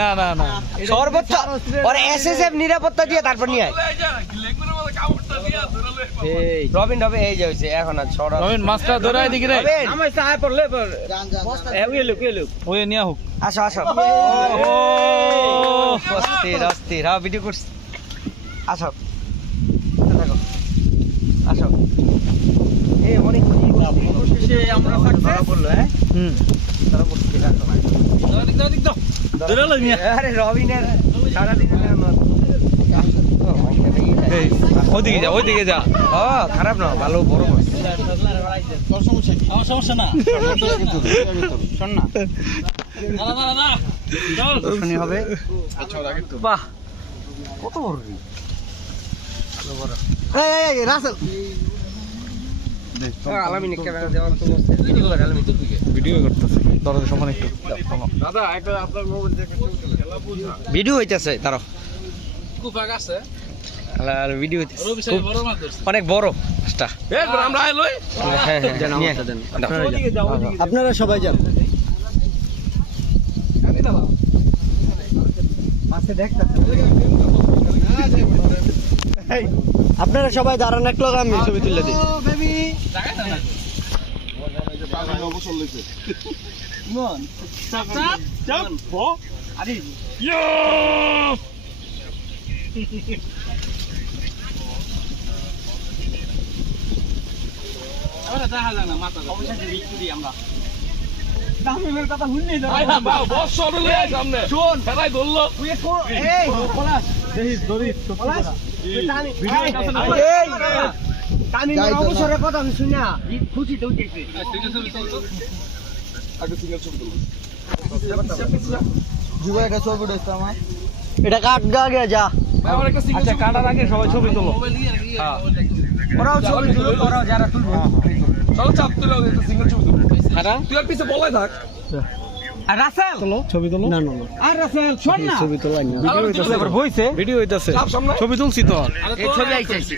না না না সর্বোচ্চ ওরে এসএসএফ নিরাপত্তা দিয়ে তারপর নিয়ে আয় এই রবিন রবিন এই যে হইছে এখন আর ছড়া রবিন মাছটা ধরে এদিকে রে আমার সাহায্য পড়লে ওই নিয়ে হোক আসো আসো ও অস্থির অস্থির হ্যাঁ ভিডিও করছি আসো দেখো আসো এই অনেক শেষে আমরা সাকসেস বললো হ্যাঁ তারা বলছে রাখো ধরে লই মিয়া আরে রবিনের সারা দিন ওইদিকে যা খারাপ না ভালো বড় মাছ আমার সমস্যা না শোন না শুনি হবে বাহ কত বড় এই রাসেল আলামিন ক্যামেরা দেওয়া তো ভিডিও করে আলামিন ভিডিও করতেছে দরজা সমান একটু দাদা একটা আপনার মোবাইল দেখে খেলা বুঝা ভিডিও হইতাছে তারও খুব আগ আছে আর ভিডিও হইতাছে রবি সাহেব বড় মাছ ধরছে অনেক বড় মাছটা এ আমরা আইলই হ্যাঁ আপনারা সবাই যান আপনারা সবাই দাঁড়ান এক লোক আমি ছবি তুলে দিই বস সরে লই আই সামনে শুন খেলাই ধরলো কথা আমি শুনি খুশি তো উঠেছে এটা কাট আগে যা আচ্ছা কাটার আগে সবাই ছবি তোলো ওরাও ছবি তুলো ওরাও যারা তুলবো চলো চাপ তুলে একটা সিঙ্গেল ছবি তুল তুই আর পিছে বলাই থাক আর রাসেল ছবি তোলো না আর রাসেল শোন না ছবি তোলো ভিডিও হইতাছে এবার হইছে ভিডিও হইতাছে চাপ সামনে ছবি তুলছি তো এই ছবি আইতাছে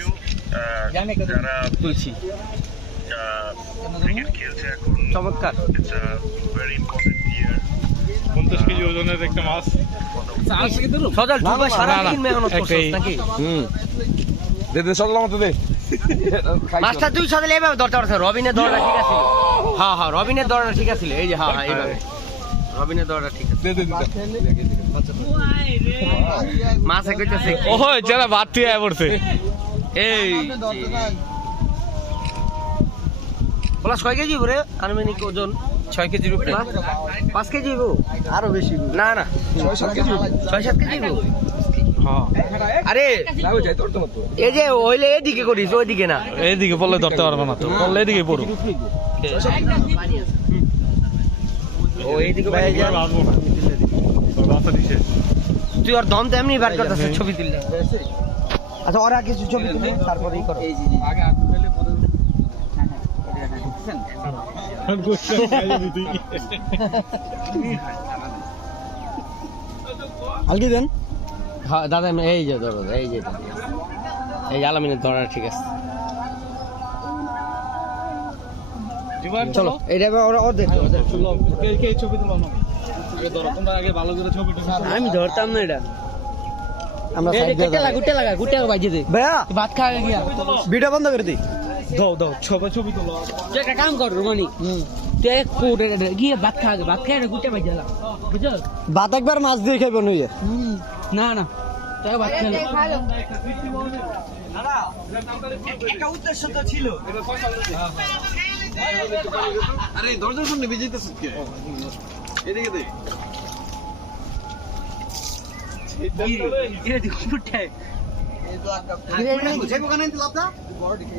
জানে কত তুলছি চমৎকার 50 কেজি ওজনের একটা মাছ সজাল তুই সারা দিন মেহনত করছিস নাকি দে দে চল আমাতে দে মাস্টার তুই সজাল এইভাবে ধরতে পারছ রবিনের দরটা ঠিক আছে হ্যাঁ রবিনের দরটা ঠিক আছে এই যে হ্যাঁ এইভাবে রবিনের দরটা ঠিক আছে দে দে মাছ কইতেছে ওহ যারা ভাত তুই আয় পড়ছে এই প্লাস কয় কেজি করে আনুমানিক ওজন 6 কেজির উপরে 5 কেজি গো আরো বেশি না না 6-7 কেজি 6-7 কেজি গো হ্যাঁ আরে লাগো যাই তোর তো মত এই যে ওইলে এদিকে করিস ওইদিকে না এইদিকে পড়লে ধরতে পারবে না তো পড়লে এদিকে পড়ো ও এইদিকে ভাই যা তুই আর দম তো এমনি বার করতেছ ছবি তুললে আচ্ছা ওরা কিছু ছবি তুলে তারপরেই করো এই জি আগে হাত ফেলে পরে আলগি দেন হ্যাঁ দাদা এই যে ধরো এই যে এই আলামিনের ধরা ঠিক আছে চলো এইটা ওরা ওদের ছবি তুলো না আগে ধরো তোমরা আগে ভালো করে ছবি তুলো আমি ধরতাম না এটা আমরা সাইড দিয়ে গুটে বাজিয়ে দে ভাইয়া ভাত খাওয়া গিয়া ভিডিও বন্ধ করে দি দাও ছবি তুলো তুই একটা কাম কর রোমানি তুই এক কোটে গিয়ে ভাত খাওয়া গুটে বাজিয়ে দাও বুঝছো ভাত একবার মাছ দিয়ে খাইবো নইয়ে না না তুই ভাত খাইলো একটা উদ্দেশ্য তো ছিল আরে দরজার সামনে বিজিতেছ কি এদিকে দে এটা দেখো উঠে এই তো আটকা